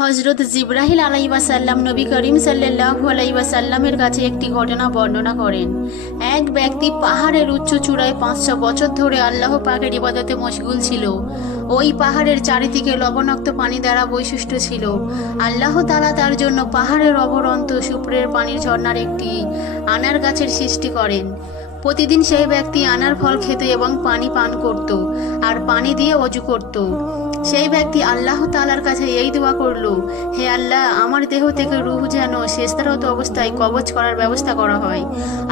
হজরত জিবরাহিল আলাইহিসসালাম নবী করিম সাল্লাল্লাহু আলাইহি ওয়াসাল্লামের কাছে একটি ঘটনা বর্ণনা করেন। এক ব্যক্তি পাহাড়ের উচ্চ চূড়ায় 500 বছর ধরে আল্লাহ পাকের ইবাদতে মশগুল ছিল। ওই পাহাড়ের চারিদিকে লবণাক্ত পানি দ্বারা বৈশিষ্ট্য ছিল। আল্লাহ তাআলা তার জন্য পাহাড়ের অবরন্ত সুপ্রের পানির ঝর্ণার একটি আনার গাছের সৃষ্টি করেন। প্রতিদিন সেই ব্যক্তি আনার ফল খেত এবং পানি পান করত আর পানি দিয়ে অজু করত। সেই ব্যক্তি আল্লাহ তাআলার কাছে এই দোয়া করল, হে আল্লাহ, আমার দেহ থেকে রূহ যেন শেষদারত অবস্থায় কবজ করার ব্যবস্থা করা হয়।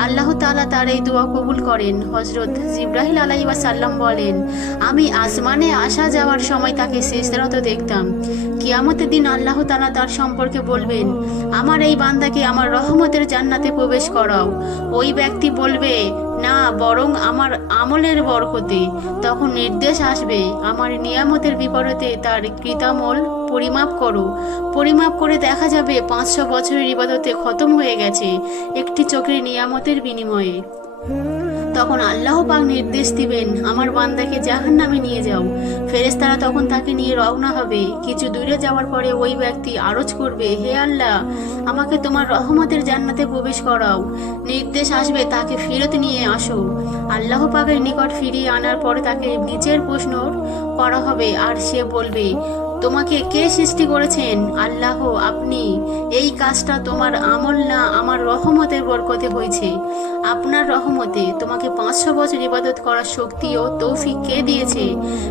আল্লাহ তাআলা তার এই দোয়া কবুল করেন। হযরত জিবরাইল আলাইহিস সালাম বলেন, আমি আসমানে আসা যাওয়ার সময় তাকে শেষদারত দেখতাম। কিয়ামতের দিন আল্লাহ তাআলা তার সম্পর্কে বলবেন, আমার এই বান্দাকে আমার রহমতের জান্নাতে প্রবেশ করাও। ওই ব্যক্তি বলবে, না, বরং আমার আমলের বরকতে। তখন নির্দেশ আসবে, আমার নিয়ামতের বিপরীতে তার কৃতামল পরিমাপ করো। পরিমাপ করে দেখা যাবে 500 বছরের ইবাদতে খতম হয়ে গেছে একটি চোখের নিয়ামতের বিনিময়ে। তখন আল্লাহ পাক নির্দেশ দিবেন, আমার বান্দাকে জাহান্নামে নিয়ে যাও। ফেরেশতারা তখন তাকে নিয়ে রওনা হবে। কিছু দূরে যাওয়ার পরে ওই ব্যক্তি আরজ করবে, হে আল্লাহ, আমাকে তোমার রহমতের জান্নাতে প্রবেশ করাও। নির্দেশ আসবে, তাকে ফেরত নিয়ে আসো। আল্লাহ পাকের নিকট ফিরিয়ে আনার পরে তাকে নিচের প্রশ্ন করা হবে আর সে বলবে, তোমাকে কে সৃষ্টি করেছেন? আল্লাহ, আপনি। এই কাজটা তোমার আমল না, আমার রহমতের বরকতে হয়েছে। আপনার রহমতে। তোমাকে 500 বছর ইবাদত করার শক্তি ও তৌফিক কে দিয়েছে?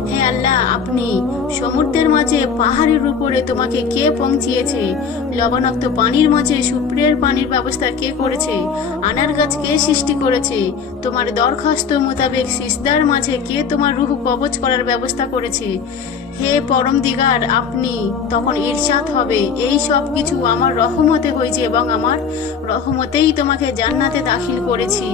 হে আল্লাহ, আপনি। সমুদ্রের মাঝে পাহাড়ের উপরে তোমাকে কে পৌঁছিয়েছে? লবণাক্ত পানির মাঝে সুপ্রিয়ের পানির ব্যবস্থা কে করেছে? আনার গাছ কে সৃষ্টি করেছে? তোমার দরখাস্ত মোতাবেক সিজদার মাঝে কে তোমার রূহ কবজ করার ব্যবস্থা করেছে? হে পরম দিগার, আপনি। তখন ইরশাদ হবে, এই সব কিছু আমার রহমতে হয়েছে এবং আমার রহমতেই তোমাকে জান্নাতে দাখিল করেছি।